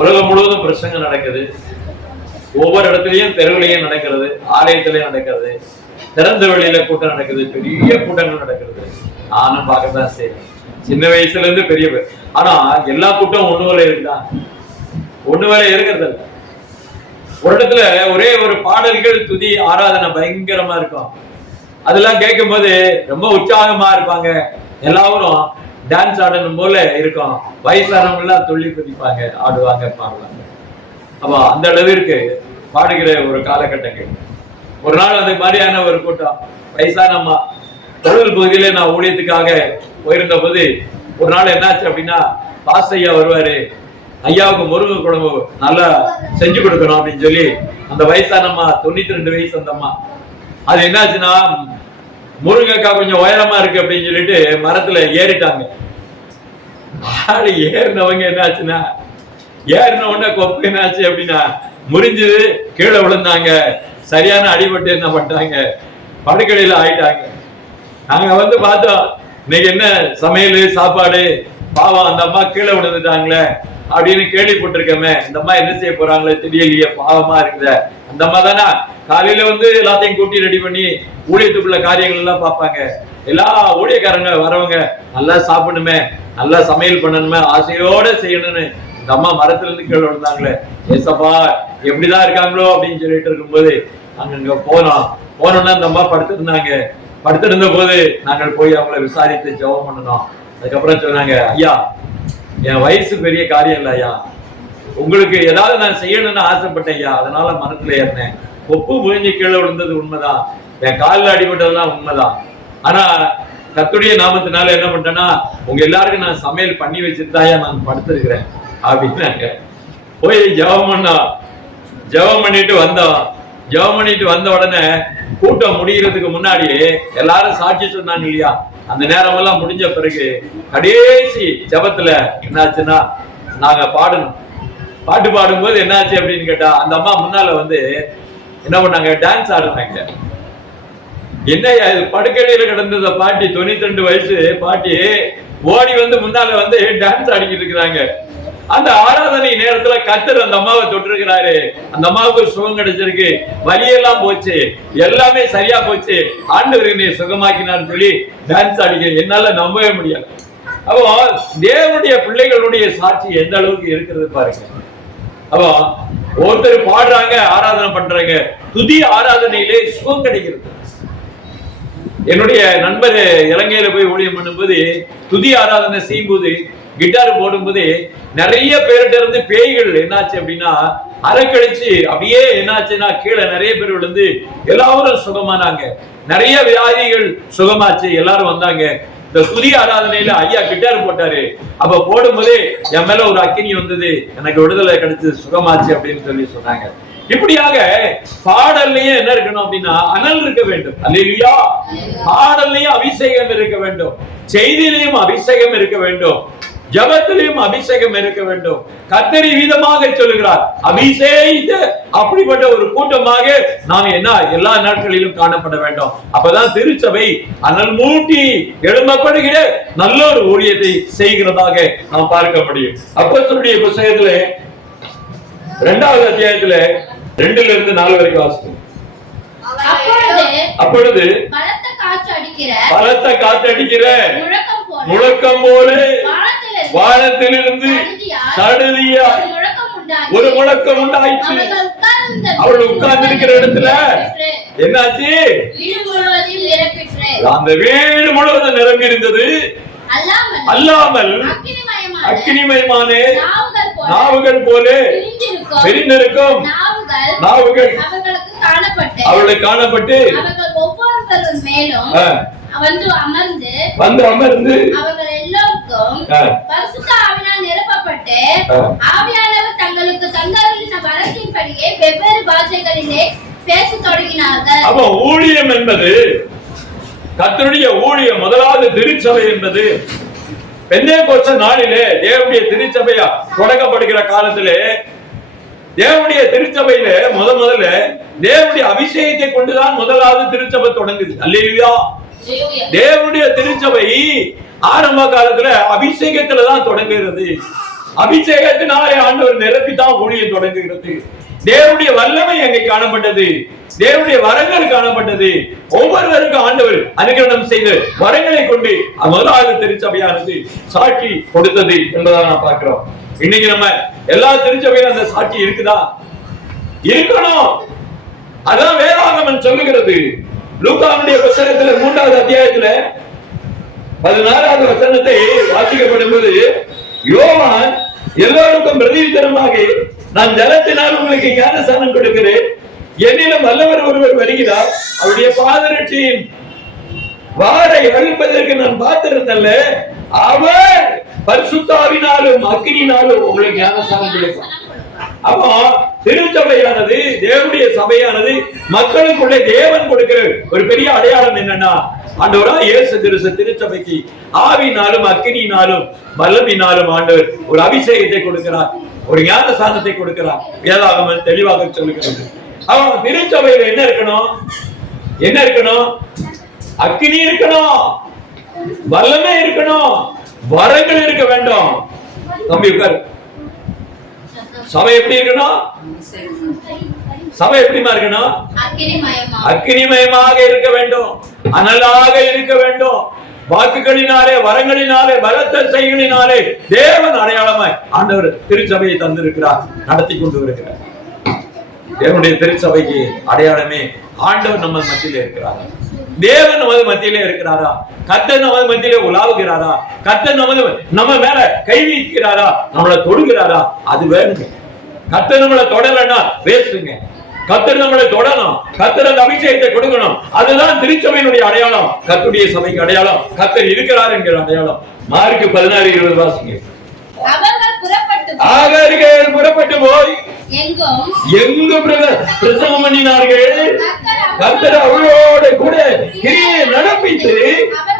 உலகம் முழுவதும் பிரசங்கம் நடக்குது. ஒவ்வொரு இடத்துலயும் தெருவிலையும் நடக்கிறது, ஆலயத்திலையும் நடக்கிறது, திறந்த வெளியில கூட்டம் நடக்குது, பெரிய கூட்டங்கள் நடக்கிறது. நானும் பார்க்கத்தான் செய்யறேன், சின்ன வயசுல இருந்து பெரிய பேர். ஆனா எல்லா கூட்டம் ஒண்ணு வேலை இருக்குதா? ஒண்ணு வேலை இருக்கிறது இல்ல. ஒரு இடத்துல ஒரே ஒரு பாடல்கள், துதி, ஆராதனை பயங்கரமா இருக்கும். அதெல்லாம் கேட்கும் போது ரொம்ப உற்சாகமா இருப்பாங்க. எல்லாரும் டான்ஸ் ஆடணும் போல இருக்கும். வயசானவங்க எல்லாம் துள்ளி குதிப்பாங்க, ஆடுவாங்க, பாடுவாங்க. அப்ப அந்த அளவிற்கு பாடுகிற ஒரு காலகட்டங்கள். ஒரு நாள் அந்த மாதிரியான ஒரு கூட்டம், வயசானம்மா தொழில் பகுதியில நான் ஊழியத்துக்காக போயிருந்த போது ஒரு நாள் என்னாச்சு அப்படின்னா, பாஸ் ஐயா வருவாரு, ஐயாவுக்கு முருங்கை குழம்பு நல்லா செஞ்சு கொடுக்கணும் அப்படின்னு சொல்லி அந்த வயசானம்மா, 92 வயசு அந்த அம்மா, அது என்னாச்சுன்னா முருங்கைக்காய் கொஞ்சம் உயரமா இருக்கு அப்படின்னு சொல்லிட்டு மரத்துல ஏறிட்டாங்க. ஏறினவங்க என்னாச்சுன்னா, ஏறின உடனே கொப்பு என்னாச்சு அப்படின்னா முறிஞ்சது, கீழே விழுந்தாங்க. சரியான அடிபட்டு என்ன பண்ணிட்டாங்க, படுக்கடையில ஆயிட்டாங்க. நாங்க வந்து பார்த்தோம், இன்னைக்கு என்ன சமையல் சாப்பாடு, பாவம் அந்த அம்மா கீழே விழுந்துட்டாங்களே அப்படின்னு கேள்விப்பட்டிருக்கமே, இந்த அம்மா என்ன செய்ய போறாங்களே தெரியலையே, பாவமா இருக்குத. அந்த அம்மா தானே காலையில வந்து எல்லாத்தையும் கூட்டி ரெடி பண்ணி ஊழியத்துக்குள்ள காரியங்கள் எல்லாம் பார்ப்பாங்க. எல்லா ஊழியக்காரங்க வரவங்க நல்லா சாப்பிடணுமே, நல்லா சமையல் பண்ணணுமே, ஆசையோட செய்யணும்னு இந்த அம்மா மரத்துல இருந்து கீழே விழுந்தாங்களே, ஏசப்பா எப்படிதான் இருக்காங்களோ அப்படின்னு சொல்லிட்டு இருக்கும்போது நாங்க இங்க போனோம்னா அந்த அம்மா படுத்திருந்தாங்க. படுத்திருந்த போது நாங்கள் போய் அவங்கள விசாரித்து ஜெபம் பண்ணணும். அதுக்கப்புறம் சொன்னாங்க, ஐயா என் வயசு பெரிய காரியம் இல்லை ஐயா, உங்களுக்கு ஏதாவது நான் செய்யணும்னு ஆசைப்பட்டேன் ஐயா, அதனால மரத்துல ஏறினேன். கொப்பு முழிஞ்சு கீழே விழுந்தது உண்மைதான், என் காலில் அடிபட்டதெல்லாம் உண்மைதான். ஆனா கர்த்தருடைய நாமத்தினால என்ன பண்ணிட்டேன்னா, உங்க எல்லாருக்கும் நான் சமையல் பண்ணி வச்சுட்டாயா நான் படுத்திருக்கிறேன் அப்படின்னாங்க. போய் ஜெபம் பண்ணோம், ஜெபம் பண்ணிட்டு வந்தோம். ஜெபம் பண்ணிட்டு வந்த உடனே கூட்டம் முடிகிறதுக்கு முன்னாடி எல்லாரும் சாட்சி சொன்னாங்க இல்லையா, அந்த நேரம் எல்லாம் முடிஞ்ச பிறகு கடைசி ஜெபத்துல என்னாச்சுன்னா நாங்க பாடணும். பாட்டு பாடும்போது என்னாச்சு அப்படின்னு கேட்டா, அந்த அம்மா முன்னால வந்து என்ன பண்ணாங்க, டான்ஸ் ஆடுறாங்க. என்னையா இது, படுக்கையில கிடந்தத பாட்டி, 92 வயசு பாட்டி ஓடி வந்து முன்னால வந்து டான்ஸ் ஆடிக்கிட்டு இருக்கிறாங்க. அந்த ஆராதனை நேரத்துல கர்த்தர் அந்த அம்மாவை தொட்டிருக்கிறாரு. அந்த அம்மாவுக்கு சுகம் கிடைச்சிருக்கு, வலியெல்லாம் போச்சு, எல்லாமே சரியா போச்சு, ஆண்டவர் என்னை சுகமாக்கினார்னு சொல்லி டான்ஸ் ஆடிக்கிறேன். என்னால நம்பவே முடியாது. அப்போ தேவனுடைய பிள்ளைகளுடைய சாட்சி எந்த அளவுக்கு இருக்கிறது பாருங்க. அப்போ ஒருத்தர் பாடுறாங்க, ஆராதனை பண்றாங்க, துதி ஆராதனையிலே சுகம் கிடைக்கிறது. என்னுடைய நண்பர் இலங்கையில போய் ஊழியம் பண்ணும்போது, துதி ஆராதனை செய்யும் போது, கிட்டார் போடும்போது நிறைய பேர்கிட்ட இருந்து பேய்கள் என்னாச்சு அப்படின்னா அலக்கழிச்சு அப்படியே என்னாச்சுன்னா கீழே நிறைய பேர் விழுந்து எல்லாரும் சுகமானாங்க. நிறைய வியாதிகள் சுகமாச்சு, எல்லாரும் வந்தாங்க. இந்த துதி ஆராதனையில ஐயா கிட்டார் போட்டாரு. அப்ப போடும்போதே என் மேல ஒரு அக்கினி வந்தது, எனக்கு விடுதலை கிடைச்சது, சுகமாச்சு அப்படின்னு சொல்லி சொன்னாங்க. இப்படியாக பாடல்லையும் என்ன இருக்கணும் அப்படின்னா அனல் இருக்க வேண்டும். அல்லேலூயா. பாடல்லையும் அபிஷேகம் இருக்க வேண்டும், செய்தியிலையும் அபிஷேகம் இருக்க வேண்டும், ஜபத்திலையும் அபிஷேகம் இருக்க வேண்டும். கர்த்தர் விதமாக சொல்லுகிறார், அபிஷேகித்த அப்படிப்பட்ட ஒரு கூட்டமாக நாம் என்ன எல்லா நாட்களிலும் காணப்பட வேண்டும். அப்பதான் திருச்சபை அனல் மூட்டி எழும்பப்படுகிற நல்ல ஒரு ஊழியத்தை செய்கிறதாக நாம் பார்க்க முடியும். அப்போஸ்தலருடைய புத்தகத்துல 2வது அத்தியாயத்துல 2ல இருந்து 4 வரைக்கும் வாசிக்கும். அப்பொழுது பலத்த காற்றடிக்கிற முழக்கம் போல வானத்திலிருந்து சடுதியா ஒரு முழக்கம் உண்டாயிற்று. அவள் உட்கார்ந்து இருக்கிற இடத்துல என்னாச்சு, அந்த வீடு முழுவதும் நிரம்பி இருந்தது. அல்லாமல் அக்கினிமயமான நாவுகள் போல விரிந்திருக்கும் நாவுகள் அவளுக்கு காணப்பட்டு வந்து அமர்ந்து அவர்கள் எல்லோருக்கும் பரிசுத்த ஆவியால் நிரப்பப்பட்டு ஆவியானவர் தங்களுக்கு தந்தருளின வரத்தின்படியே வெவ்வேறு பாஷைகளிலே பேசத் தொடங்கினார்கள். அப்போ ஊழியம் என்பது, கர்த்தருடைய ஊழியம், முதலாவது திருச்சபை என்பது பெந்தேகோஸ்து நாளிலே தேவனுடைய திருச்சபையா தொடங்கப்படுகிற காலத்திலே தேவனுடைய திருச்சபையில முதல்ல தேவனுடைய அபிஷேகத்தை கொண்டுதான் முதலாவது திருச்சபை தொடங்குது. அல்லேலூயா. தேவனுடைய திருச்சபை ஆரம்ப காலத்துல அபிஷேகத்துலதான் தொடங்குகிறது. அபிஷேகத்தினாலே ஆண்டவர் நிரப்பித்தான் ஊழியம் தொடங்குகிறது. தேவனுடைய வல்லமை அங்கே காணப்பட்டது, தேவனுடைய வரங்கள் காணப்பட்டது. ஒவ்வொருவருக்கும் ஆண்டவர் அனுகிரகம் செய்து வரங்களை கொண்டு முதலாவது திருச்சபையானது சாட்சி கொடுத்தது என்பதாக நான் பார்க்கிறோம். இன்னைக்கு நம்ம எல்லா திருச்சபையிலும் அந்த சாட்சி இருக்குதா? இருக்கணும். அதான் வேதாகமம் சொல்லுகிறது. லூக்காவுடைய புத்தகத்துல 3வது அத்தியாயத்துல 16வது வசனத்தை வாசிக்கப்படும் போது, யோவான் எல்லோருக்கும் பிரதியுத்தரமாக, நான் ஜலத்தினால் உங்களுக்கு ஞானஸ்நானம் கொடுக்கிறேன், என்னிலும் வல்லவர் ஒருவர் வருகிறார், அவருடைய பாதரட்சியின் வாரை அழிப்பதற்கு நான் பாத்திரத்தல்ல, அவர் பரிசுத்தாவினாலும் அக்கினியினாலும் உங்களுக்கு ஞானஸ்நானம் கொடுப்பார். அப்போ திருச்சபையானது, தேவனுடைய சபையானது மக்களுக்குள்ளே தேவன் கொடுக்கிற ஒரு பெரிய அடையாளம் என்னன்னா, ஆண்டவராகிய இயேசு கிறிஸ்து திருச்சபைக்கு ஆவியினாலும் அக்கினியினாலும் வல்லமையினாலும் ஆண்டவர் ஒரு அபிஷேகத்தை கொடுக்கிறார், ஒரு ஞானஸ்நானத்தை கொடுக்கிறார். வேதாகமம் தெளிவாக சொல்லுகிறது. அவன் திருச்சபையில என்ன இருக்கணும்? என்ன இருக்கணும்? அக்கினி இருக்கணும், வல்லமை இருக்கணும், வரங்கள் இருக்க வேண்டும். தம்பி உட்காரு. சபை எப்படி இருக்கணும்? சபை எப்படிமா இருக்கணும்? அக்கினிமயமாக இருக்க வேண்டும், அனலாக இருக்க வேண்டும். வாக்குகளினாலே, வரங்களினாலே, பலத்த செய்களினாலே தேவன் அடையாளமாய் ஆண்டவர் திருச்சபையை தந்திருக்கிறார், நடத்தி கொண்டு வருகிறார். தேவனுடைய திருச்சபைக்கு அடையாளமே ஆண்டவர் நம்ம மத்தியிலே இருக்கிறார். தேவன் நமது மத்தியிலே இருக்கிறாரா? கர்த்தர் நமது மத்தியிலே உலாவுகிறாரா? கர்த்தர் நம்ம மேல கை வைக்கிறாரா? நம்மளை தொடுகிறாரா? அது வேணுங்க. கர்த்தர் நம்மளை தொடலன்னா வேஸ்டுங்க. கர்த்தர் நம்மளை தொடணும், கர்த்தர் அந்த அபிஷேகத்தை கொடுக்கணும். அதுதான் திருச்சபையினுடைய அடையாளம், கர்த்தருடைய சபைக்கு அடையாளம், கர்த்தர் இருக்கிறார் என்கிற அடையாளம். மார்க்கு 16:20 வாசிங்க. அவர்கள் புறப்பட்டு போய் எங்கும் பிரசங்கம் பண்ணினார்கள். கர்த்தர் அவளோடு கூட கிரியை நடப்பித்து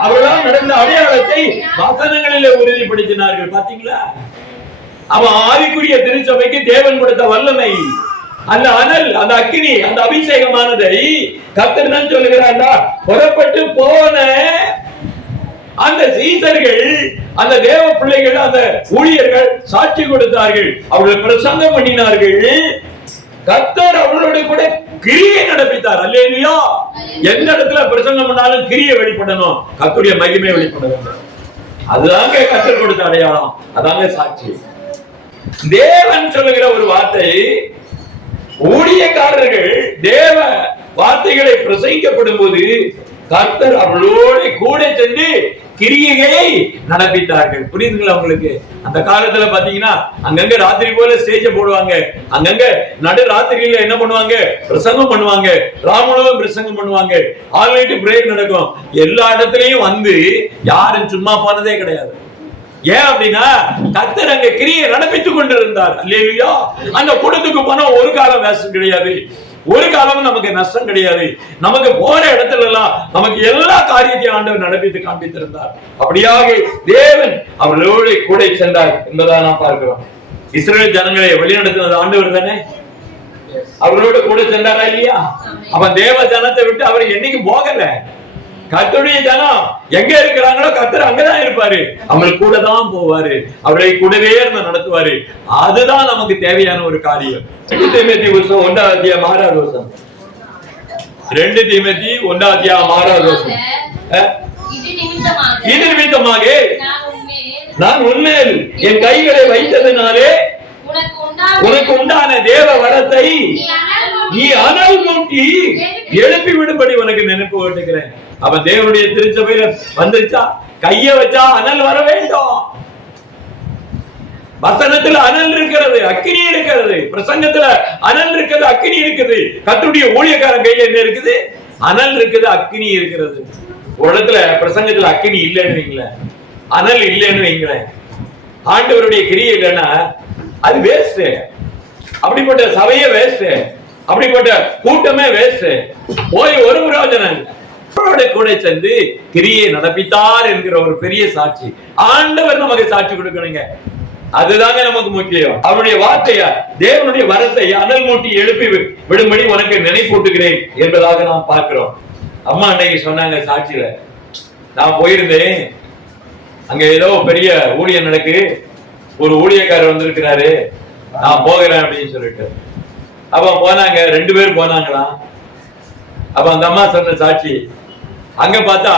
அவளால் நடந்த அடையாளத்தை வசனங்களிலே உறுதிப்படுத்தினார்கள். பாத்தீங்களா? அவன் ஆவிக்குரிய திருச்சபைக்கு தேவன் கொடுத்த வல்லமை, அந்த அனல், அந்த அக்கினி, அந்த அபிஷேகமானதை கர்த்தர் தான் சொல்லுகிறார். புறப்பட்டு போன அந்த சீசர்கள், அந்த தேவ பிள்ளைகள், அந்த ஊழியர்கள் சாட்சி கொடுத்தார்கள், அவர்கள் பிரசங்கம் பண்ணினார்கள். கர்த்தர் அவர்களோட கூட கிரியை நடப்பித்தார். அல்லேலூயா. எந்த இடத்துல பிரசங்கம் பண்ணாலும் கிரியை வெளிப்படணும், கர்த்தருடைய மகிமை வெளிப்பட வேண்டும். அதுதாங்க கர்த்தர் கொடுத்த அடையாளம், அதாங்க சாட்சி. தேவன் சொல்லுகிற ஒரு வார்த்தை, ஊழியக்காரர்கள் தேவ வார்த்தைகளை பிரசங்கிக்கப்படும் போது கர்த்தர் அவர்களோடு கூட சென்று கிரியையை நடப்பித்தார்கள். புரியுதுங்களா உங்களுக்கு? அந்த காலத்துல பாத்தீங்கன்னா அங்கங்க ராத்திரி போல ஸ்டேஜ் போடுவாங்க, அங்கங்க நடு ராத்திரியில என்ன பண்ணுவாங்க? பிரசங்கம் பண்ணுவாங்க, ராமுழுவதும் பிரசங்கம் பண்ணுவாங்க, ஆல் நைட் பிரேயர் நடக்கும். எல்லா இடத்துலயும் வந்து யாரும் சும்மா போனதே கிடையாது. ஏன் அப்படின்னா கர்த்தர் அங்க கிரியை நடப்பித்துக் கொண்டிருந்தார். அல்லேலூயா. அந்த கூட்டத்துக்கு போனா ஒரு காலம் வேஸ்ட் கிடையாது, ஒரு காலமும் நமக்கு நஷ்டம் கிடையாது. நமக்கு போற இடத்துல எல்லாம் நமக்கு எல்லா காரியத்தையும் ஆண்டவர் நடப்பித்து காண்பித்திருந்தார். அப்படியாக தேவன் அவர்களோடு கூட சென்றார் என்பதாக நாம் பார்க்கிறோம். இஸ்ரவேல் ஜனங்களை வழிநடத்தினது ஆண்டவர் தானே, அவர்களோடு கூட சென்றாரா இல்லையா? அவன் தேவ ஜனத்தை விட்டு அவர் என்னைக்கும் போகல. கர்த்தருடைய ஜனம் எங்க இருக்கிறாங்களோ கர்த்தர் அங்கதான் இருப்பாரு, அவங்களுக்கு கூட தான் போவாரு, அவரை கூடவே இருந்து நடத்துவாரு. அதுதான் நமக்கு தேவையான ஒரு காரியம். 2 தீமோத்தேயு 1:6 வசனம். 2 தீமோத்தேயு 1:6 வசனம். இது நிமித்தமாக நான் உன்மேல் என் கைகளை வைத்ததினாலே உனக்கு உண்டான தேவ வரத்தை நீ அனல் மூட்டி எழுப்பி விடும்படி உனக்கு நினைப்பு ஓட்டுகிறேன். அவன் தேவனுடைய திருச்சபையில வந்துருச்சா, கைய வச்சா அனல் வர வேண்டும். வசனத்துல அனல் இருக்கிறது, அக்கினி இருக்கிறது, பிரசங்கத்துல அனல் இருக்குது, அக்கினி இருக்குது. கர்த்தருடைய ஊழியக்காரன் கையில என்ன இருக்குது? அனல் இருக்குது, அக்கினி இருக்கிறது. ஒரு இடத்துல பிரசங்கத்துல அக்கினி இல்லைன்னு வைங்களேன், அனல் இல்லைன்னு வைங்களேன், ஆண்டவருடைய கிரியை இல்லைன்னா அது வேஸ்ட். அப்படிப்பட்ட சபையே வேஸ்ட், அப்படிப்பட்ட கூட்டமே வேஸ்ட், போய் ஒரு பிரயோஜனம் கூட சென்று கிரியை நடப்பித்தார் என்கிற ஒரு பெரிய சாட்சி ஆண்டவர் நமக்கு சாட்சி கொடுக்கணுங்க. அதுதாங்க நமக்கு முக்கியம். அவருடைய வார்த்தையா, தேவனுடைய வரத்தை அனல் மூட்டி எழுப்பி விடும்படி உனக்கு நினைப்பூட்டுகிறேன் என்பதாக நாம் பார்க்கிறோம். அம்மா அன்னைக்கு சொன்னாங்க சாட்சியில, நான் போயிருந்தேன், அங்க ஏதோ பெரிய ஊழியம் நடக்கு, ஒரு ஊழியக்காரர் வந்திருக்கிறாரு, நான் போகிறேன் அப்படின்னு சொல்லிட்டு. அப்ப போனாங்க, 2 பேர் போனாங்களாம். அப்ப அந்த அம்மா சொன்ன சாட்சி, அங்க பார்த்தா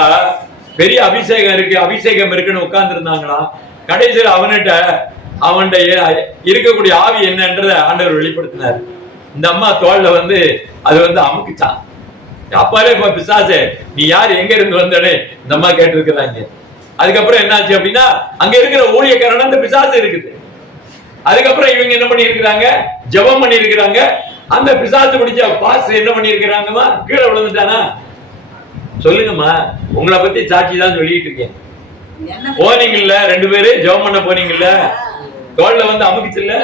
பெரிய அபிஷேகம் இருக்குன்னு உட்கார்ந்து இருந்தாங்களாம். கடைசியில் அவன்கிட்ட இருக்கக்கூடிய ஆவி என்னன்றத ஆண்டவர் வெளிப்படுத்தினார். இந்த அம்மா தோல்ல அது அமுக்குச்சான். அப்பாலே இப்ப பிசாசே, நீ யார், எங்க இருந்து வந்தனே இந்த அம்மா கேட்டு இருக்கிறாங்க. அதுக்கப்புறம் என்னாச்சு அப்படின்னா, அங்க இருக்கிற ஊழியக்காரன் அந்த பிசாசு இருக்குது. அதுக்கப்புறம் இவங்க என்ன பண்ணி இருக்கிறாங்க, ஜெபம் பண்ணி இருக்கிறாங்க. அந்த பிசாசு பிடிச்ச பாஸ் என்ன பண்ணி இருக்கிறாங்கம்மா, கீழே விழுந்துட்டானா. சொல்லுங்கம்மா, உங்களை பத்தி சாட்சி தான் சொல்லிட்டு இருக்கேன். போனீங்கல்ல 2 பேரு ஜெபம் பண்ண போனீங்கல்ல, தோல்ல அமுக்குச்சுல்ல,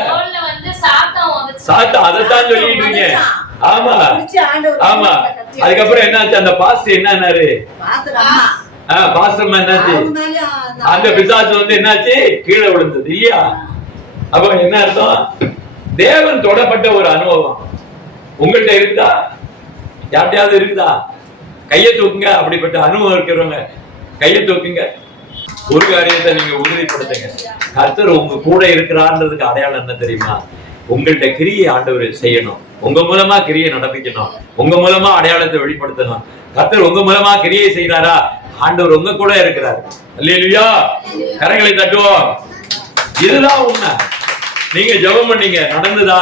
சாத்தம் அதைத்தான் சொல்லிட்டு இருக்கேன். ஆமா ஆமா. அதுக்கப்புறம் என்னாச்சு, அந்த பாஸ் என்னாரு, பாஸ்டர் என்னாச்சு, அந்த பிசாசு என்னாச்சு, கீழே விழுந்தது இல்லையா. அப்ப என்ன அர்த்தம், தேவன் தொடப்பட்ட ஒரு அனுபவம் உங்கள்கிட்ட இருக்குதா, யார்கிட்டயாவது இருக்குதா? கையை தூக்குங்க. அப்படிப்பட்ட அனுபவம் இருக்கிறவங்க கையை தூக்குங்க. ஒரு காரியத்தை நீங்க உறுதிப்படுத்துங்க, கர்த்தர் உங்க கூட இருக்கிறான்றதுக்கு அடையாளம் என்ன தெரியுமா? உங்கள்கிட்ட கிரியை ஆண்டவர் செய்யணும், உங்க மூலமா கிரியை நடப்பிக்கணும், உங்க மூலமா அடையாளத்தை வெளிப்படுத்தணும். கர்த்தர் உங்க மூலமா கிரியை செய்யறாரா, ஆண்டவர் உங்க கூட இருக்கிறார். அல்லேலூயா. கரங்களை தட்டுவோம். இதுதான் உண்மை. நீங்க ஜெபம் பண்ணீங்க, நடந்ததா?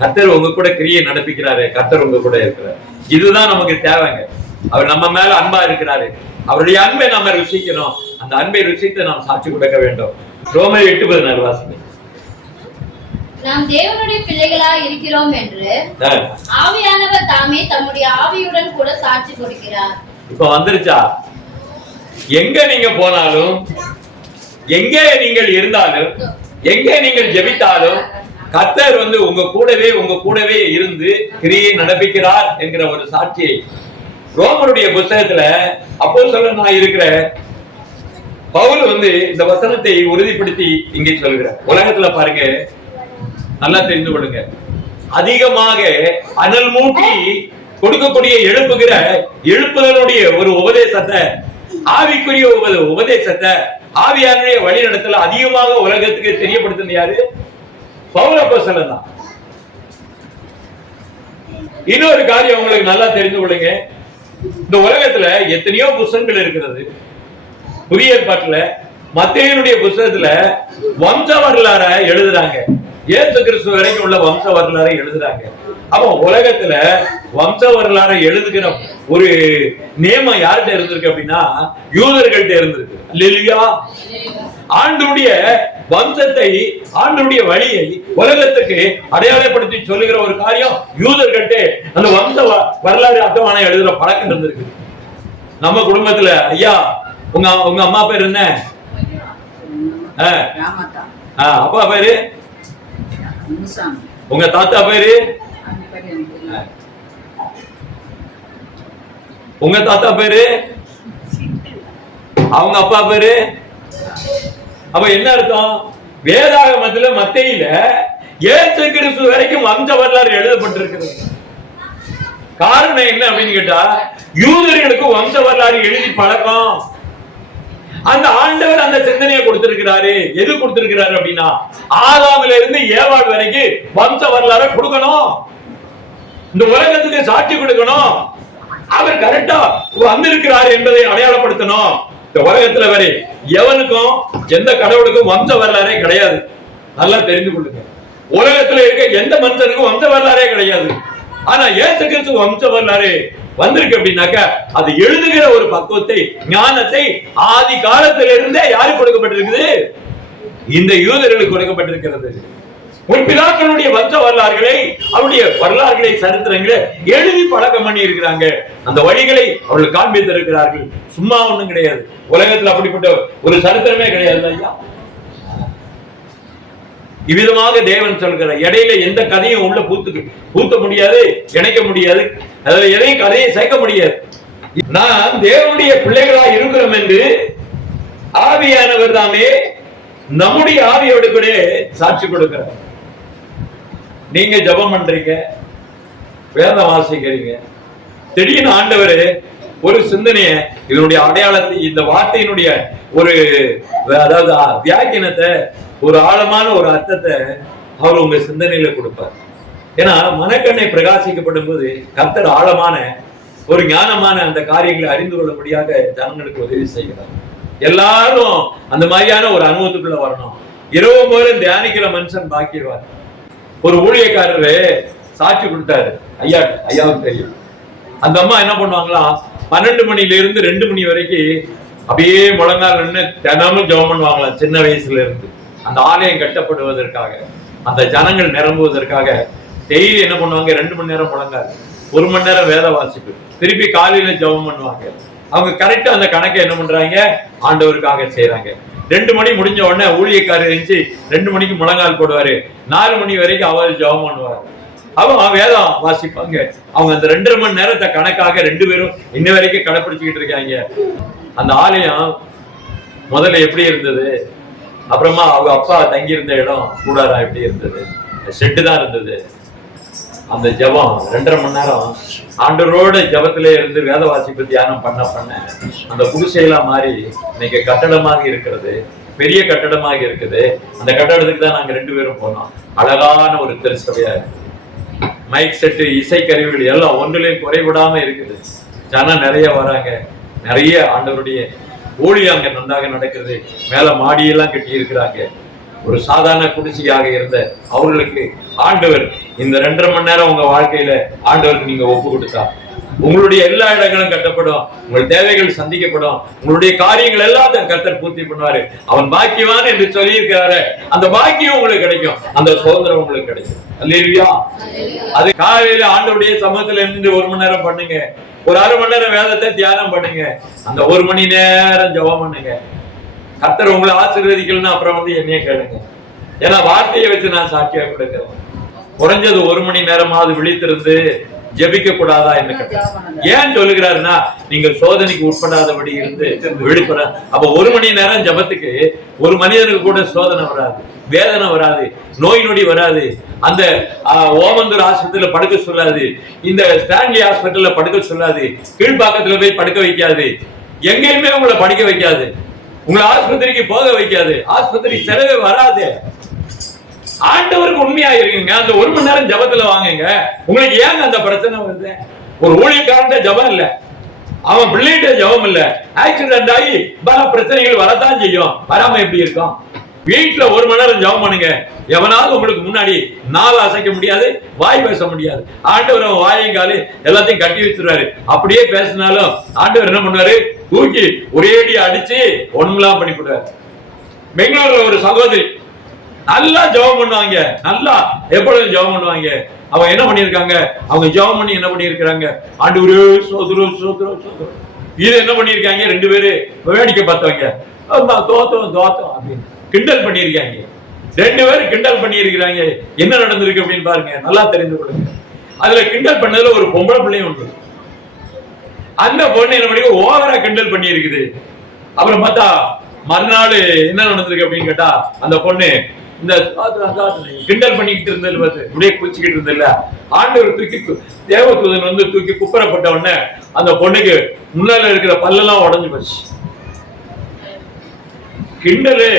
கர்த்தர் உங்க கூட கிரியை நடப்பிக்கிறாரு, கர்த்தர் உங்க கூட இருக்கிறார். இதுதான் நமக்கு தேவைங்க. அவர் நம்ம மேல அன்பா இருக்கிறாரு, அவருடைய அன்பை நாம ருசிக்கணும். அந்த அன்பை ருசித்து நாம் சாட்சி கொடுக்க வேண்டும். ரோமர் 8:14 வாசிங்க. நாம் தேவனுடைய பிள்ளைகளா இருக்கிறோம் என்று ஆவியானவர் தாமே தம்முடைய ஆவியுடன் கூட சாட்சி கொடுக்கிறார். இப்ப வந்துருச்சா? எங்க நீங்க போனாலும், எங்கே நீங்கள் இருந்தாலும், எங்கே நீங்கள் ஜெபித்தாலும், கர்த்தர் உங்க கூடவே இருந்து கிரியை நடப்பிக்கிறார் என்கிற ஒரு சாட்சியை ரோமருடைய புத்தகத்துல அப்போஸ்தலனாய் இருக்கிற பவுல் இந்த வசனத்தை உறுதிப்படுத்தி இங்கே சொல்கிறார். உலகத்துல பாருங்க, நல்லா தெரிந்து கொள்ளுங்க, அதிகமாக அனல் மூட்டி கொடுக்கக்கூடிய எழுப்புதலுடைய ஒரு உபதேசத்தை, ஆவிக்குரிய உபதேசத்தை, ஆவியானுடைய வழி நடத்தல அதிகமாக உலகத்துக்கு தெரியப்படுத்துறது யாரு? பவுல் அப்போஸ்தலன் தான். இன்னொரு காரியம் உங்களுக்கு நல்லா தெரிந்து கொள்ளுங்க, இந்த உலகத்துல எத்தனையோ புத்தகங்கள் இருக்கிறது. புதிய ஏற்பாட்டுல மத்தேயுடைய புத்தகத்துல வம்ச வரலாறை எழுதுறாங்க, இயேசு கிறிஸ்து வரைக்கும் உள்ள வம்ச வரலாறை எழுதுறாங்க. அப்ப உலகத்துல வம்ச வரலாறை எழுதுகிற ஒரு நியமம் யார்கிட்ட இருந்திருக்கு அப்படின்னா, யூதர்கள்ட்ட இருந்திருக்கு. அல்லேலூயா. ஆண்டவருடைய வம்சத்தை, ஆண்டவருடைய வழியை உலகத்துக்கு அடையாளப்படுத்தி சொல்லுகிற ஒரு காரியம் யூதர்கள்ட்ட அந்த வம்ச வரலாறு அட்டவணை எழுதுற பழக்கம் இருந்திருக்கு. நம்ம குடும்பத்துல, ஐயா உங்க அம்மா பேர் என்ன, அப்பா பேரு, உங்க தாத்தா பேரு, உங்க தாத்தா பேரு, அவங்க அப்பா பேரு. அப்ப என்ன அர்த்தம்? வேதாகமத்துல மத்தேயில இயேசு கிறிஸ்து வரைக்கும் வம்ச வரலாறு எழுதப்பட்டிருக்கிறது. காரணம் என்ன அப்படின்னு கேட்டா, யூதர்களுக்கு வம்ச வரலாறு எழுதி பழக்கம். அந்த ஆண்டவர் அந்த சிந்தனையை கொடுத்திருக்கிறாரு. எது கொடுத்திருக்கிறாரு அப்படின்னா, ஆதாமில இருந்து ஏவாள் வரைக்கும் வம்ச வரலாறு கொடுக்கணும், இந்த உலகத்துக்கு சாட்சி கொடுக்கணும். அவர் கரெக்டா வந்திருக்கிறார் என்பதை அடையாளப்படுத்தணும். இந்த உலகத்துல வரை எவனுக்கும் எந்த கடவுளுக்கும் வம்ச வரலாறே கிடையாது. நல்லா தெரிந்து கொள்ளுங்க. உலகத்துல இருக்க எந்த மனுஷனுக்கும் வம்ச வரலாறே கிடையாது. ஆனா இயேசு கிறிஸ்து வம்ச வரலாறு வந்திருக்கு அப்படின்னாக்க, அது எழுதுகிற ஒரு பக்குவத்தை, ஞானத்தை ஆதி காலத்திலிருந்தே யாருக்கு கொடுக்கப்பட்டிருக்குது? இந்த யூதர்களுக்கு கொடுக்கப்பட்டிருக்கிறது. உன் பிதாக்களுடைய வம்ச வரலாறுகளை, அவருடைய வரலாறுகளை, சரித்திரங்களை எழுதி பழக்கம் பண்ணி இருக்கிறாங்க. அந்த வழிகளை அவர்கள் காண்பித்திருக்கிறார்கள். சும்மா ஒண்ணும் கிடையாது. உலகத்துல அப்படிப்பட்ட ஒரு சரித்திரமே கிடையாது ஐயா. இவ்விதமாக தேவன் சொல்கிற இடையில எந்த கதையும் உள்ள பூத்த முடியாது, இணைக்க முடியாது, அதுல எதையும் கதையை சேர்க்க முடியாது. நான் தேவனுடைய பிள்ளைகளா இருக்கிறோம் என்று ஆவியானவர் தாமே நம்முடைய ஆவியோடு கூட சாட்சி கொடுக்கிறார். நீங்க ஜெபம் பண்றீங்க, வேதம் வாசிக்கிறீங்க, திடீர்னு ஆண்டவர் ஒரு சிந்தனைய, இதனுடைய அடையாளத்தை, இந்த வார்த்தையினுடைய ஒரு அதாவது வியாக்கியானத்தை, ஒரு ஆழமான ஒரு அர்த்தத்தை அவர் உங்க சிந்தனையில கொடுப்பார். ஏன்னா மனக்கண்ணை பிரகாசிக்கப்படும் போது கர்த்தர் ஆழமான ஒரு ஞானமான அந்த காரியங்களை அறிந்து கொள்ளும்படியாக ஜனங்களுக்கு உதவி செய்கிறார். எல்லாரும் அந்த மாதிரியான ஒரு அனுபவத்துக்குள்ள வரணும். இரவு போல தியானிக்கிற மனுஷன் பாக்கியவார். ஒரு ஊழியக்காரரு சாட்சி கொடுத்தாரு, ஐயாவுக்கு தெரியும். அந்த அம்மா என்ன பண்ணுவாங்களா, 12 மணில இருந்து 2 மணி வரைக்கும் அப்படியே முழங்கால் நின்று தினமும் ஜெபம் பண்ணுவாங்களாம். சின்ன வயசுல இருந்து அந்த ஆலயம் கட்டப்படுவதற்காக, அந்த ஜனங்கள் நிரம்புவதற்காக டெய்லி என்ன பண்ணுவாங்க, 2 மணி நேரம் முழங்கால், 1 மணி நேரம் வேத வாசிப்பு, திருப்பி காலையில ஜெபம் பண்ணுவாங்க. அவங்க கரெக்டா அந்த கணக்கை என்ன பண்றாங்க, ஆண்டவருக்காக செய்யறாங்க. 2 மணி முடிஞ்ச உடனே ஊழியக்காரர் இருந்துச்சு 2 மணிக்கு முழங்கால் போடுவாரு, 4 மணி வரைக்கும் அவர் ஜெபம் பண்ணுவாரு. அவங்க வேதம் வாசிப்பாங்க. அவங்க அந்த 2.5 மணி நேரத்தை கணக்காக 2 பேரும் இன்ன வரைக்கும் கடைப்பிடிச்சுக்கிட்டு இருக்காங்க. அந்த ஆலயம் முதல்ல எப்படி இருந்தது, அப்புறமா அவங்க அப்பா தங்கி இருந்த இடம் கூடாரா எப்படி இருந்தது, ஷெட்டு தான் இருந்தது. அந்த ஜபம் 2.5 மணி நேரம் ஆண்டவரோட ஜபத்திலே இருந்து வேத வாசிப்பு தியானம் பண்ண அந்த குடிசையெல்லாம் மாறி இன்னைக்கு கட்டடமாக இருக்கிறது, பெரிய கட்டடமாக இருக்குது. அந்த கட்டடத்துக்கு தான் நாங்க 2 பேரும் போனோம். அழகான ஒரு திருச்சபையா இருக்கு. மைக் செட்டு, இசை கருவிகள் எல்லாம் ஒன்றுலையும் குறைவிடாம இருக்குது. ஜனம் நிறைய வராங்க, நிறைய ஆண்டவருடைய ஊழியம் அங்க நன்றாக நடக்கிறது. மேல மாடியெல்லாம் கட்டி இருக்கிறாங்க. ஒரு சாதாரண குடிசையாக இருந்த அவர்களுக்கு ஆண்டவர் இந்த 2.5 மணி நேரம் உங்க வாழ்க்கையில ஆண்டவருக்கு நீங்க ஒப்பு கொடுத்தா உங்களுடைய எல்லா இடங்களும் கட்டப்படும், உங்கள் தேவைகள் சந்திக்கப்படும், உங்களுடைய காரியங்கள் எல்லாத்தையும் கர்த்தர் பூர்த்தி பண்ணுவாரு. அவன் பாக்கியவான் என்று சொல்லி இருக்கிறாரு. அந்த பாக்கியம் உங்களுக்கு கிடைக்கும், அந்த சுதந்திரம் உங்களுக்கு கிடைக்கும். அல்லேலூயா. அது காலையில ஆண்டவருடைய சமூகத்துல இருந்து 1 மணி நேரம் பண்ணுங்க, ஒரு 1/2 மணி நேரம் வேதத்தை தியானம் பண்ணுங்க, அந்த 1 மணி நேரம் ஜெபம் பண்ணுங்க. கர்த்தர் உங்களை ஆசீர்வதிக்கலன்னா அப்புறம் என்னைய கேளுங்க. ஏன்னா வார்த்தையை வச்சு நான் சாட்சியா கொடுக்கிறேன். குறைஞ்சது 1 மணி நேரமாவது விழித்திருந்து ஜெபிக்க கூடாதா என்ன கேட்டார். ஏன் சொல்லுகிறாருன்னா, நீங்கள் சோதனைக்கு உட்படாதபடி இருந்து விழிப்பட. அப்ப 1 மணி நேரம் ஜபத்துக்கு ஒரு மனிதனுக்கு கூட சோதனை வராது, வேதனை வராது, நோய் நொடி வராது. அந்த ஓமந்தூர் ஆஸ்பத்திரியில படுக்க சொல்லாது, இந்த ஸ்டான்லி ஹாஸ்பிட்டல்ல படுக்க சொல்லாது, கீழ்பாக்கத்துல போய் படுக்க வைக்காது, எங்கேயுமே உங்களை படிக்க வைக்காது, உங்களை ஆஸ்பத்திரிக்கு போக வைக்காது, ஆஸ்பத்திரி செலவே வராது. ஆண்டவருக்கு உண்மையா இருக்குங்க. அந்த 1 மணி நேரம் ஜபத்துல வாங்குங்க. உங்களுக்கு ஏங்க அந்த பிரச்சனை வருது? ஒரு ஊழியக்காரன் ஜபம் இல்ல, அவன் பிள்ளைகிட்ட ஜபம் இல்ல, ஆக்சிடென்ட் ஆகி பல பிரச்சனைகள் வரத்தான் செய்யும். வராம எப்படி இருக்கும்? வீட்டுல 1 மணி நேரம் ஜபம் பண்ணுங்க. எவனாவது உங்களுக்கு முன்னாடி நாள் அசைக்க முடியாது, வாய் பேச முடியாது. ஆண்டவர் அவன் வாயும் காலு எல்லாத்தையும் கட்டி வச்சிருவாரு. அப்படியே பேசினாலும் ஆண்டவர் என்ன பண்ணுவாரு, தூக்கி ஒரேடி அடிச்சு ஒண்ணுலாம் பண்ணி கொடுவாரு. பெங்களூர்ல ஒரு சகோதரி நல்லா ஜெபம் பண்ணுவாங்க, நல்லா எப்பொழுதும் ஜெபம் பண்ணுவாங்க. அவங்க என்ன பண்ணிருக்காங்க, அவங்க ஜெபம் பண்ணி என்ன பண்ணிருக்காங்க, ஆண்டவரே சோதரம் சோதரம் சோதரம். இது என்ன பண்ணிருக்காங்க, 2 பேரு வேடிக்கை பார்த்தவங்க, தோத்தம் தோத்தம் அப்படின்னு கிண்டல் பண்ணிருக்காங்க. 2 பேரும் கிண்டல் பண்ணிருக்கிறாங்க. என்ன நடந்திருக்கு அப்படின்னு பாருங்க, நல்லா தெரிந்து கொள்ளுங்க. அதுல கிண்டல் பண்ணதுல ஒரு பொம்பளை பிள்ளையும் உண்டு. அந்த பொண்ணு என்ன பண்ணி ஓவரா கிண்டல் பண்ணி இருக்குது. அப்புறம் பார்த்தா மறுநாள் என்ன நடந்திருக்கு அப்படின்னு கேட்டா, அந்த பொண்ணு இந்த கிண்டல் பண்ணிக்கிட்டு இருந்தது பார்த்து இப்படியே குளிச்சுக்கிட்டு இருந்தல, ஆண்டவர் தூக்கி தேவதூதன் வந்து தூக்கி குப்புறப்பட்ட உடனே அந்த பொண்ணுக்கு முன்னால இருக்கிற பல்லெல்லாம் உடஞ்சு போச்சு. கிண்டலு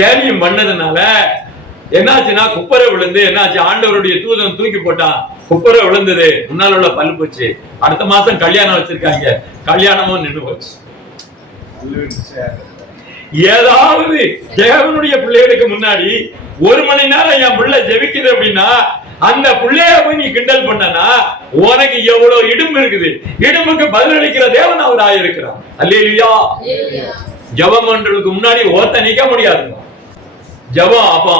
கேலியும் பண்ணதுனால என்னாச்சுன்னா குப்பரை விழுந்து என்னாச்சு, ஆண்டவருடைய தூதன் தூக்கி போட்டான், குப்பரை விழுந்தது, முன்னால உள்ள பல்லு போச்சு. அடுத்த மாசம் கல்யாணம் வச்சிருக்காங்க, கல்யாணமும் நின்று போச்சு. ஏதாவது தேவனுடைய பிள்ளைகளுக்கு முன்னாடி 1 மணி நேரம் என் பிள்ளை ஜெபிக்குது அப்படின்னா அந்த பிள்ளைய போய் நீ கிண்டல் பண்ணனா உனக்கு எவ்வளவு இடும்பு இருக்குது. இடும்புக்கு பதிலளிக்கிற தேவன் அவர் ஆயிருக்கிறார். அல்லேலூயா. ஜெபம் பண்றதுக்கு முன்னாடி ஓத்த நிக்க முடியாது. ஜெபம் அப்போ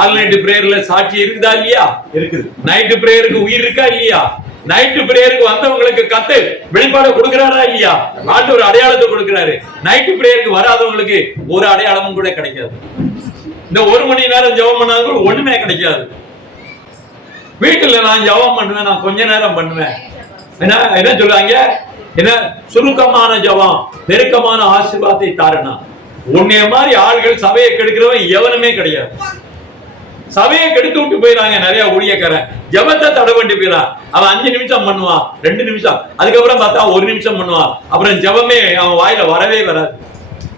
ஆல் நைட் பிரேயர்ல சாட்சி இருக்குதா இல்லையா? இருக்குது. நைட் பிரேயருக்கு உயிர் இருக்கா இல்லையா? நைட் பிரேயருக்கு வந்தவங்களுக்கு கத்து வெளிப்பாடு கொடுக்கிறாரா இல்லையா? ஆண்டவர் அடையாளத்தை கொடுக்கிறாரு. நைட் பிரேயருக்கு வராதவங்களுக்கு ஒரு அடையாளமும் கூட கிடைக்காது. இந்த 1 மணி நேரம் ஜெபம் பண்ணாங்க ஒண்ணுமே கிடைக்காது. வீட்டுல நான் ஜெபம் பண்ணுவேன், நான் கொஞ்ச நேரம் பண்ணுவேன். என்ன சொல்லுவாங்க, என்ன சுருக்கமான ஜெபம் நெருக்கமான ஆசீர்வாதத்தை தாருனா. உன்னைய மாதிரி ஆள்கள் சபையை கெடுக்கிறவன் எவனுமே கிடையாது. சபையை கெடுத்து விட்டு போயிடாங்க நிறைய ஊழியக்காரன். ஜெபத்தை தடை பண்ணி போயிடான். அவன் 5 நிமிஷம் பண்ணுவான், 2 நிமிஷம், அதுக்கப்புறம் பார்த்தா 1 நிமிஷம் பண்ணுவான். அப்புறம் ஜெபமே அவன் வாயில வரவே வராது.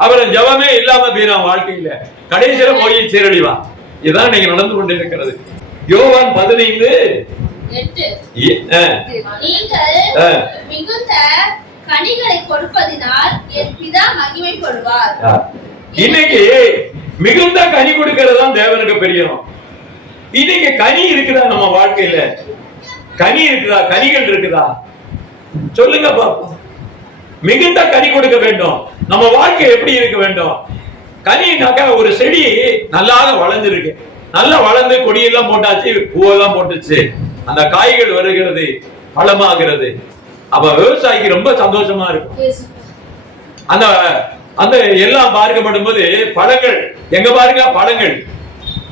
அப்புறம் ஜபமே இல்லாம போயிடும் வாழ்க்கையில, கடைசியில போய் சீரழிவான். இதுதான் நீங்க நடந்து கொண்டிருக்கிறது. யோவான் 15:8. நீங்கள் மிகுந்த கனிகளை கொடுப்பதினால் என் பிதா மகிமைப்படுவார். இன்னைக்கு மிகுந்த கனி கொடுக்கறதுதான் தேவனுக்கு பிரியம். இன்னைக்கு கனி இருக்குதா நம்ம வாழ்க்கையில? கனி இருக்குதா? கனிகள் இருக்குதா? சொல்லுங்க பாப்போம். மிகுந்த கனி கொடுக்க வேண்டும். நம்ம வாழ்க்கை எப்படி இருக்க வேண்டும்? கனினாக்கா ஒரு செடி நல்லாக வளர்ந்துருக்கு, நல்லா வளர்ந்து கொடியெல்லாம் போட்டாச்சு, பூவெல்லாம் போட்டுச்சு, அந்த காய்கள் வருகிறது, பழமாகிறது. அப்ப விவசாயிக்கு ரொம்ப சந்தோஷமா இருக்கும். அந்த அந்த எல்லாம் பார்க்கப்படும் போது பழங்கள் எங்க பாருங்க, பழங்கள்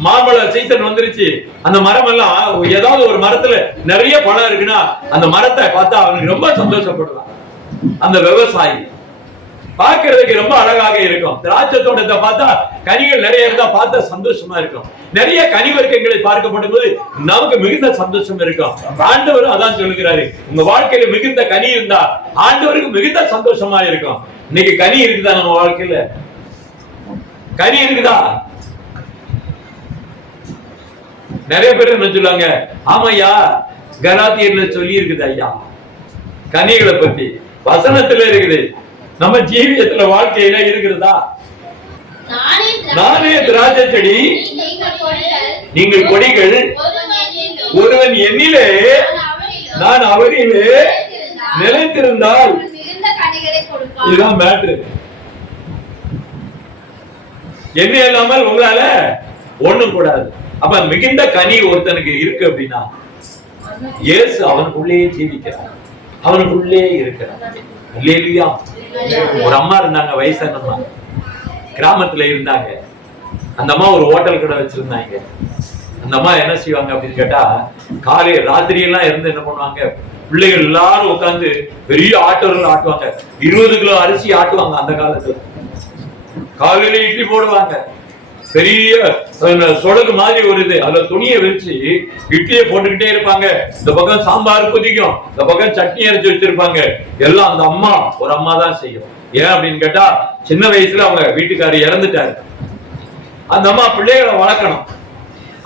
மாம்பழ சீசன் வந்துருச்சு. அந்த மரம் எல்லாம் ஏதாவது ஒரு மரத்துல நிறைய பழம் இருக்குன்னா அந்த மரத்தை பார்த்தா அவனுக்கு ரொம்ப சந்தோஷப்படுவான். அந்த விவசாயி பார்க்கிறதுக்கு ரொம்ப அழகாக இருக்கும். திராட்சை தோட்டத்தை பார்த்தா கனிகள் நிறைய இருந்தா பார்த்தா சந்தோஷமா இருக்கும். நிறைய கனி வர்க்கங்களை பார்க்கப்படும் போது நமக்கு மிகுந்த சந்தோஷம் இருக்கும். ஆண்டவர் அதான் சொல்லுகிறாரு, உங்க வாழ்க்கையில மிகுந்த கனி இருந்தா ஆண்டவருக்கு மிகுந்த சந்தோஷமா இருக்கும். இன்னைக்கு கனி இருக்குதா? நம்ம வாழ்க்கையில கனி இருக்குதா? நிறைய பேர் என்ன சொல்லுவாங்க, ஆமையா கலாத்தியர்ல சொல்லி இருக்குது ஐயா கனிகளை பத்தி, வசனத்துல இருக்குது. நம்ம ஜீவியத்துல வாழ்க்கையில இருக்கிறதா? நானே திராட்சை செடி, நீங்கள் கொடிகள், ஒருவன் என்னிலே நான் அவரிலே நிலைத்திருந்தால் இதுதான் மேட்ரு. என்ன இல்லாமல் உங்களால ஒண்ணும் கூடாது. அப்ப மிகுந்த கனி ஒருத்தனுக்கு இருக்கு அப்படின்னா இயேசு அவனுக்குள்ளே ஜீவிக்கிறார், அவனுக்குள்ளே இருக்கிறார். அல்லேலூயா. ஒரு அம்மா இருந்தாங்க, வயசான அம்மா, கிராமத்துல இருந்தாங்க. அந்த அம்மா ஒரு ஹோட்டல் கடை வச்சிருந்தாங்க. அந்த அம்மா என்ன செய்வாங்க அப்படின்னு கேட்டா, காலையில ராத்திரி எல்லாம் இருந்து என்ன பண்ணுவாங்க, பிள்ளைகள் எல்லாரும் உட்கார்ந்து பெரிய ஆட்டோர்கள் ஆட்டுவாங்க. 20 கிலோ அரிசி ஆட்டுவாங்க. அந்த காலத்துல காலையில இட்லி போடுவாங்க, பெரிய சொடகு மாதிரி ஒரு இது, அதுல துணியை வச்சு இட்லியை போட்டுக்கிட்டே இருப்பாங்க. இந்த பக்கம் சாம்பார் கொதிக்கும், இந்த பக்கம் சட்னி அரைச்சு வச்சிருப்பாங்க. எல்லாம் அந்த அம்மா, ஒரு அம்மா தான் செய்யும். ஏன் அப்படின்னு கேட்டா, சின்ன வயசுல அவங்க வீட்டுக்காரர் இறந்துட்டாரு. அந்த அம்மா பிள்ளைகளை வளர்க்கணும்.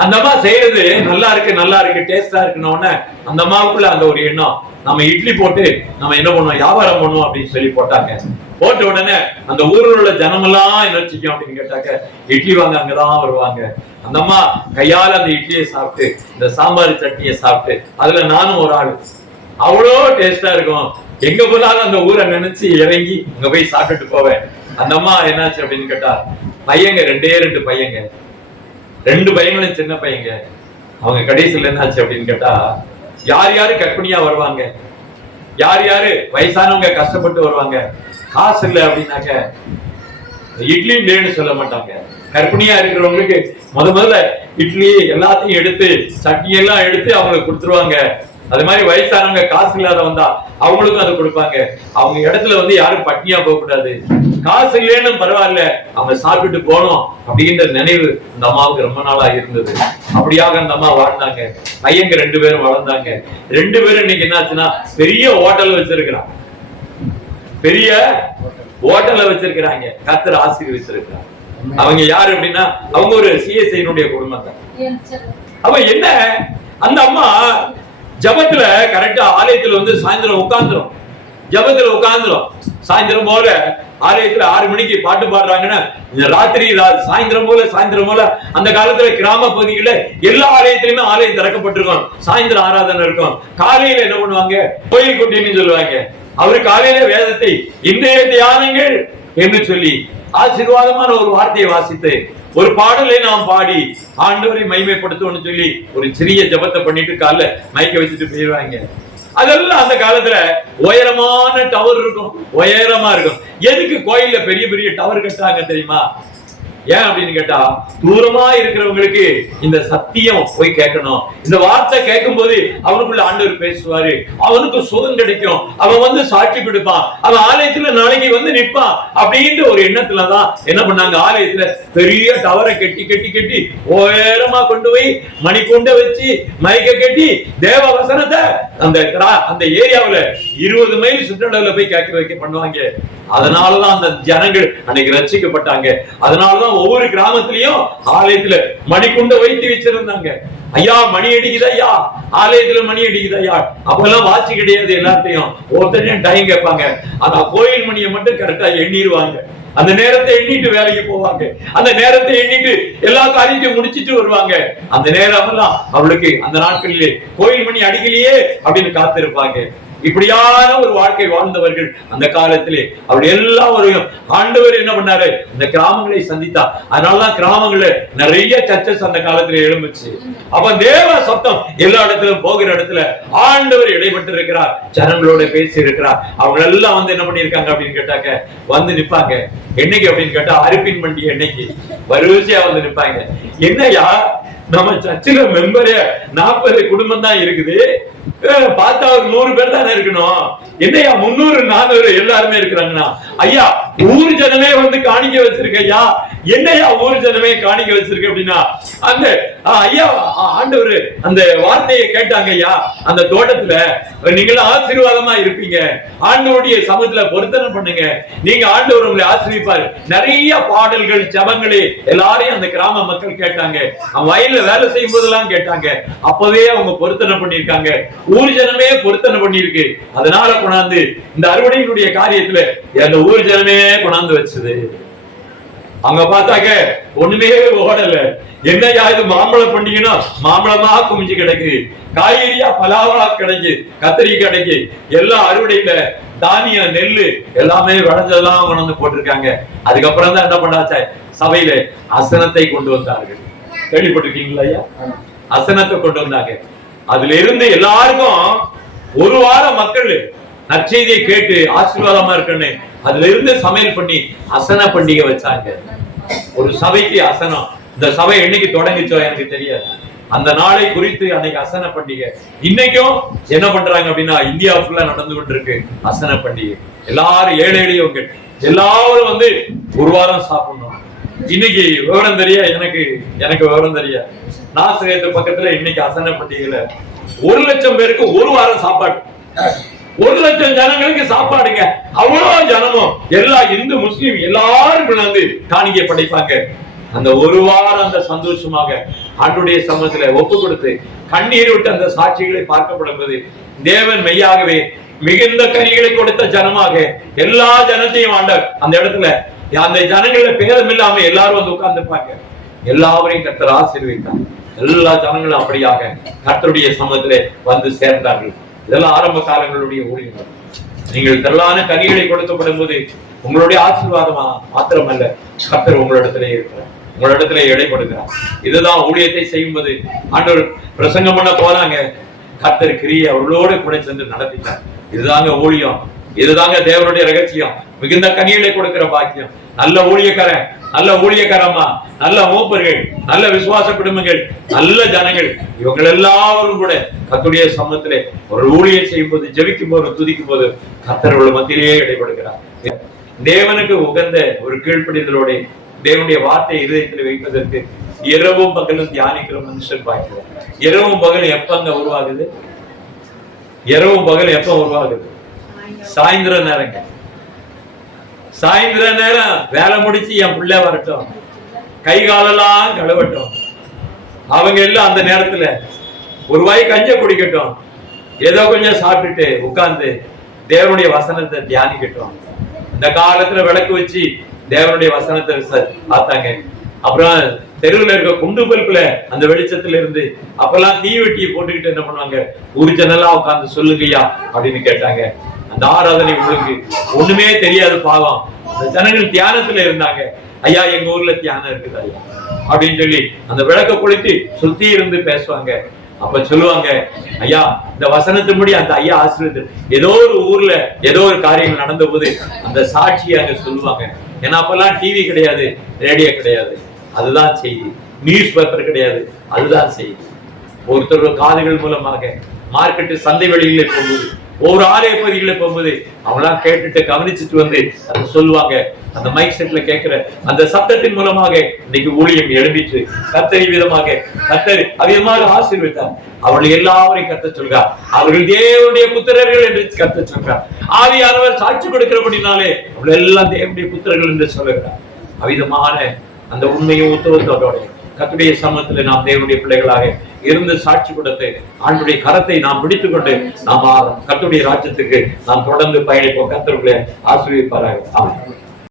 அந்த அம்மா செய்யறது நல்லா இருக்கு, நல்லா இருக்கு, டேஸ்டா இருக்குன்னு அந்த அம்மாவுக்குள்ள அந்த ஒரு எண்ணம், நம்ம இட்லி போட்டு நம்ம என்ன பண்ணுவோம், வியாபாரம் பண்ணுவோம் அப்படின்னு சொல்லி போட்டாங்க. போட்ட உடனே அந்த ஊரில் உள்ள ஜனமெல்லாம் என்ன செய்யும் அப்படின்னு கேட்டாக்க, இட்லி வாங்க அங்கதான் வருவாங்க. அந்த அம்மா கையால அந்த இட்லியை சாப்பிட்டு, இந்த சாம்பார் சட்னியை சாப்பிட்டு, அதுல நானும் ஒரு ஆளு, அவ்வளோ டேஸ்டா இருக்கும். எங்க போனாலும் அந்த ஊரை நினைச்சு இறங்கி அங்க போய் சாப்பிட்டுட்டு போவேன். அந்த அம்மா என்னாச்சு அப்படின்னு கேட்டா, பையங்க 2 பையங்க, 2 பையங்களும் சின்ன பையங்க. அவங்க கடைசியில் என்னாச்சு அப்படின்னு கேட்டா, யார் யாரு கர்ப்பிணியா வருவாங்க, யார் யாரு வயசானவங்க கஷ்டப்பட்டு வருவாங்க, காசு இல்லை அப்படின்னாக்க இட்லி இல்லைன்னு சொல்ல மாட்டாங்க. கர்ப்பிணியா இருக்கிறவங்களுக்கு முதல்ல இட்லி எல்லாத்தையும் எடுத்து, சட்னி எல்லாம் எடுத்து அவங்களுக்கு கொடுத்துருவாங்க. அது மாதிரி வயசானவங்க காசு இல்லாத வந்தா அவங்களுக்கும் அதை கொடுப்பாங்க. அவங்க இடத்துல வந்து யாரும் பட்னியா போக கூடாது, காசு இல்லைன்னு பரவாயில்ல, அவங்க சாப்பிட்டுட்டு போனோம் அப்படின்ற நினைவு அந்த அம்மாவுக்கு ரொம்ப நாளா இருந்தது. அப்படியாக அந்த அம்மா வாழ்ந்தாங்க. பையங்க 2 பேரும் வளர்ந்தாங்க. 2 பேரும் இன்னைக்கு என்னாச்சுன்னா பெரிய ஹோட்டல் வச்சிருக்கிறாங்க, பெரிய ஹோட்டல்ல வச்சிருக்கிறாங்க. கர்த்தர் ஆசீர்வதிச்சிருக்கிறாங்க. அவங்க யாரு அப்படின்னா, அவங்க ஒரு சிஎஸ்ஐனுடைய குடும்பம் தான். அப்ப என்ன, அந்த அம்மா ஜபத்துல கரெக்டா ஆலயத்துல வந்து சாயந்தரம் உட்கார்ந்துரும், ஜபத்துல உட்கார்ந்துரும். சாயந்தரம் போல ஆலயத்துல 6 மணிக்கு பாட்டு பாடுறாங்கன்னா, ராத்திரி சாயந்தரம் போல அந்த காலத்துல கிராம பகுதிகளில் எல்லா ஆலயத்திலுமே ஆலயம் திறக்கப்பட்டிருக்கும். சாயந்தரம் ஆராதனை இருக்கும். காலையில என்ன பண்ணுவாங்க, கோயில் குட்டின்னு சொல்லுவாங்க. அவரு காலையில வேதத்தை இன்றைய தியானங்கள் என்று சொல்லி ஆசீர்வாதமான ஒரு வார்த்தையை வாசித்து ஒரு பாடலை நாம் பாடி ஆண்டவரை மகிமைப்படுத்துவோம்னு சொல்லி ஒரு சிறிய ஜபத்தை பண்ணிட்டு காலைல மைக்க வச்சுட்டு போயிடுவாங்க. அதெல்லாம் அந்த காலத்துல உயரமான டவர் இருக்கும், உயரமா இருக்கும். எதுக்கு கோயில்ல பெரிய பெரிய டவர் கட்டுறாங்க தெரியுமா? ஏன் அப்படின்னு கேட்டா, தூரமா இருக்கிறவங்களுக்கு இந்த சத்தியம் போய் கேட்கணும். இந்த வார்த்தை கேட்கும் போது அவனுக்குள்ள ஆண்டவர் பேசுவாரு, அவனுக்கு சுகம் கிடைக்கும், அவன் வந்து சாட்சி கொடுப்பான், அவன் ஆலயத்துல நாளைக்கு வந்து நிற்பான் அப்படின்ற ஒரு எண்ணத்துலதான் என்ன பண்ணாங்க, ஆலயத்துல பெரிய டவரை கட்டி கட்டி கட்டி உயரமா கொண்டு போய் மணிக்குண்ட வச்சு மைக்க கட்டி தேவ வசனத்தை அந்த ஏரியாவுல 20 மைல் சுற்றளவுல போய் கேட்க வைக்க பண்ணுவாங்க. அதனாலதான் அந்த ஜனங்கள் அன்னைக்கு ரட்சிக்கப்பட்டாங்க. அதனாலதான் ஒவ்வொரு கிராமத்திலையும் ஆலயத்துல மணிக்குண்ட வைத்து வச்சிருந்தாங்க. ஐயா மணி அடிக்குது, ஐயா ஆலயத்துல மணி அடிக்குது ஐயா. அப்பெல்லாம் வாட்சி கிடையாது, எல்லாத்தையும் ஒருத்தரையும் டைம் கேட்பாங்க. ஆனா கோயில் மணியை மட்டும் கரெக்டா எண்ணிடுவாங்க. அந்த நேரத்தை எண்ணிட்டு வேலைக்கு போவாங்க, அந்த நேரத்தை எண்ணிட்டு எல்லா காரியத்தையும் முடிச்சிட்டு வருவாங்க. அந்த நேரம் எல்லாம் அவளுக்கு அந்த நாட்களிலே கோயில் மணி அடிக்கலையே அப்படின்னு காத்திருப்பாங்க. இப்படியான ஒரு வாழ்க்கை வாழ்ந்தவர்கள் அந்த காலத்திலே. அவள் எல்லாரும் ஆண்டவர் என்ன பண்ணாரு, இந்த கிராமங்களை சந்தித்தா. அதனாலதான் கிராமங்கள்ல நிறைய சர்ச்சஸ் அந்த காலத்துல எழும்புச்சு. அப்ப தேவ சத்தம் எல்லா இடத்திலும் போகிற இடத்துல ஆண்டவர் இடைப்பட்டு இருக்கிறார், ஜனங்களோட பேசி இருக்கிறார். அவங்க எல்லாம் வந்து என்ன பண்ணிருக்காங்க அப்படின்னு கேட்டாக்க, வந்து நிப்பாங்க. என்னைக்கு அப்படின்னு கேட்டா, அரிப்பின் பண்டிகை என்னைக்கு வரிசையா வந்து நிப்பாங்க. என்னையா நம்ம சர்ச்சில மெம்பரே 40 குடும்பம் தான் இருக்குது, பார்த்தா ஒரு 100 பேர் தானே இருக்கணும், என்னையா 300 400 எல்லாருமே இருக்கிறாங்கன்னா, ஐயா ஊர் ஜனமே வந்து காணிக்க வச்சிருக்க ஐயா, என்னையா ஊர் ஜனமே காணிக்க வச்சிருக்க அப்படின்னா, அந்த ஐயா ஆண்டவர் அந்த வார்த்தையை கேட்டாங்க ஐயா, அந்த தோட்டத்துல நீங்களும் ஆசீர்வாதமா இருப்பீங்க, ஆண்டவருடைய சமூகத்துல பொருத்தனை பண்ணுங்க, நீங்க ஆண்டவர் உங்களை ஆசீர்விப்பார். நிறைய பாடல்கள் ஜபங்களே எல்லாரையும் அந்த கிராம மக்கள் கேட்டாங்க. வயல்ல வேலை செய்யும் போதெல்லாம் கேட்டாங்க. அப்பவே அவங்க பொருத்தனை பண்ணிருக்காங்க, ஊர் ஜனமே பொருத்தனை பண்ணிருக்கு. அதனால கொண்டாந்து இந்த அறுவடையினுடைய காரியத்துல அந்த ஊர் ஜனமே கொண்டாந்து வச்சது. அங்க பார்த்தாக்க ஒண்ணுமே ஓடல. என்னையா இது மாம்பழ பண்டிகைன்னா மாம்பழமா குமிஞ்சு கிடக்கு, காய்கறியா பலாவா கிடைக்கு, கத்திரி கிடைக்கு, எல்லாம் அறுவடையில தானியம் நெல்லு எல்லாமே விளைஞ்சதெல்லாம் கொண்டு போட்டிருக்காங்க. அதுக்கப்புறம் தான் என்ன பண்ணாச்சா, சபையில அசனத்தை கொண்டு வந்தார்கள். கேள்விப்பட்டிருக்கீங்களா ஐயா? அசனத்தை கொண்டு வந்தாங்க. அதுல இருந்து எல்லாருக்கும் ஒரு வாரம் மக்கள் நற்செய்தியை கேட்டு ஆசீர்வாதமா இருக்குன்னு அதுல இருந்து சமையல் பண்ணி அசன பண்டிகை வச்சாங்க. ஒரு சபைக்கு அசனம். இந்த சபை என்னைக்கு தொடங்கிச்சோ எனக்கு தெரியாது. அந்த நாளை குறித்து அன்னைக்கு அசன பண்டிகை. இன்னைக்கும் என்ன பண்றாங்க அப்படின்னா, இந்தியா ஃபுல்லா நடந்து கொண்டிருக்கு அசன பண்டிகை. எல்லாரும் ஏழை எளியவங்க எல்லாரும் வந்து ஒரு வாரம் சாப்பிடணும். இன்னைக்கு விவரம் தெரியா, எனக்கு விவரம் தெரியா, நாசகத்து பக்கத்துல இன்னைக்கு அசன பண்டிகையில 1 லட்சம் பேருக்கு ஒரு வாரம் சாப்பாடு. 1 லட்சம் ஜனங்களுக்கு சாப்பாடுங்க. அவ்வளவு ஜனமும் எல்லா இந்து முஸ்லீம் எல்லாரும் வந்து காணிக்கை படைப்பாங்க. அந்த ஒரு வாரம் அந்த சந்தோஷமாக ஆண்டுடைய சமூகத்துல ஒப்பு கொடுத்து கண்ணீர் விட்டு அந்த சாட்சிகளை பார்க்கப்படும்போது தேவன் மெய்யாகவே மிகுந்த கனிகளை கொடுத்த ஜனமாக எல்லா ஜனத்தையும் ஆண்டவர் அந்த இடத்துல அந்த ஜனங்கள பேதம் இல்லாம எல்லாரும் வந்து உட்கார்ந்துப்பாங்க. எல்லாரையும் கர்த்தர் ஆசீர்வதித்தார். எல்லா ஜனங்களும் அப்படியாக கர்த்தருடைய சமூகத்திலே வந்து சேர்ந்தார்கள். இதெல்லாம் ஆரம்ப காலங்களுடைய ஊழியர்கள். நீங்கள் திரளான கனிகளை கொடுக்கப்படும் போது உங்களுடைய ஆசீர்வாதமா மாத்திரமல்ல, கர்த்தர் உங்களிடத்திலே இருக்கிறார், உங்களிடத்திலே இடைப்படுகிறார். இதுதான் ஊழியத்தை செய்யும்போது ஆண்டவர் பிரசங்கம் பண்ண போறாங்க, கர்த்தர் கிரியை அவர்களோடு கூட சென்று நடத்திட்டார். இதுதாங்க ஊழியம், இதுதாங்க தேவனுடைய ரகசியம். மிகுந்த கனிகளை கொடுக்கிற பாக்கியம். நல்ல ஊழியக்காரன், நல்ல ஊழியக்காரம்மா, நல்ல மூப்பர்கள், நல்ல விசுவாச குடும்பங்கள், நல்ல ஜனங்கள், இவங்க எல்லாரும் கூட கர்த்தருடைய சமூகத்திலே ஒரு ஊழியம் செய்யும் போது, ஜெபிக்கும் போது, துதிக்கும் போது கர்த்தர் மத்தியிலேயே இடைப்படுகிறார். தேவனுக்கு உகந்த ஒரு கீழ்ப்படிதலோட தேவனுடைய வார்த்தை இதயத்தில் வைப்பதற்கு இரவும் பகலும் தியானிக்கிற மனுஷன் பார்க்கிறோம். இரவும் பகல் எப்பங்க உருவாகுது? இரவும் பகல் எப்ப உருவாகுது? சாயந்தர நேரங்க. சாயந்தர நேரம் வேலை முடிச்சு என் பிள்ளை வரட்டும், கை காலெல்லாம் கழுவட்டும், அவங்க எல்லாம் அந்த நேரத்துல ஒரு வாய் கஞ்ச குடிக்கட்டும், ஏதோ கொஞ்சம் சாப்பிட்டுட்டு உட்கார்ந்து தேவனுடைய வசனத்தை தியானிக்கட்டும். இந்த காலத்துல விளக்கு வச்சு தேவனுடைய வசனத்தை பார்த்தாங்க. அப்புறம் தெருவில் இருக்க குண்டு பல்புல அந்த வெளிச்சத்துல இருந்து அப்பெல்லாம் தீவெட்டியை போட்டுக்கிட்டு என்ன பண்ணுவாங்க, ஊர் ஜனெல்லாம் உட்கார்ந்து சொல்லுங்கய்யா அப்படின்னு கேட்டாங்க. அந்த ஆராதனை உங்களுக்கு ஒண்ணுமே தெரியாது பாவம். அந்த ஜனங்கள் தியானத்துல இருந்தாங்க. ஐயா எங்க ஊர்ல தியானம் இருக்குது ஐயா அப்படின்னு சொல்லி அந்த விளக்க கொளுத்தி சுத்தி இருந்து பேசுவாங்க. அப்ப சொல்லுவாங்க, ஐயா இந்த வசனத்தின்படி அந்த ஐயா ஆசீர்வாதம் ஏதோ ஒரு ஊர்ல ஏதோ ஒரு காரியங்கள் நடந்த போது அந்த சாட்சியை அங்க சொல்லுவாங்க. ஏன்னா அப்பெல்லாம் டிவி கிடையாது, ரேடியோ கிடையாது, அதுதான் செய்தி. நியூஸ் பேப்பர் கிடையாது, அதுதான் செய்தி. ஒருத்தர் காதுகள் மூலமாக மார்க்கெட்டு சந்தை வெளியில போகும்போது, ஒவ்வொரு ஆலய பகுதிகளை போகும்போது அவங்களாம் கேட்டுட்டு கவனிச்சுட்டு வந்து அதை சொல்லுவாங்க. அந்த மைக் செட்ல கேட்கிற அந்த சத்தத்தின் மூலமாக இன்னைக்கு ஊழியம் எழும்பிட்டு கர்த்தர் விதமாக கர்த்தர் அவ்விதமாக ஆசீர்வதித்தார். அவர்கள் எல்லாரையும் கர்த்தர் சொல்றார், அவர்கள் தேவனுடைய புத்திரர்கள் என்று கர்த்தர் சொல்றார். ஆவியானவர் சாட்சி கொடுக்கிறபடினாலே அவர்கள் எல்லாம் தேவனுடைய புத்திரர்கள் என்று சொல்லுகிறார். அவ்விதமான அந்த உண்மையும் உத்தரத்தோட கர்த்தருடைய சமூகத்தில் நாம் தேவனுடைய பிள்ளைகளாக இருந்து சாட்சி கொடுத்து ஆண்டுடைய கரத்தை நாம் பிடித்துக் கொண்டு நாம் கர்த்தருடைய ராஜ்யத்துக்கு நாம் தொடர்ந்து பயணிப்போம். கர்த்தருடைய ஆசீர்வதிப்பாராக. ஆமென்.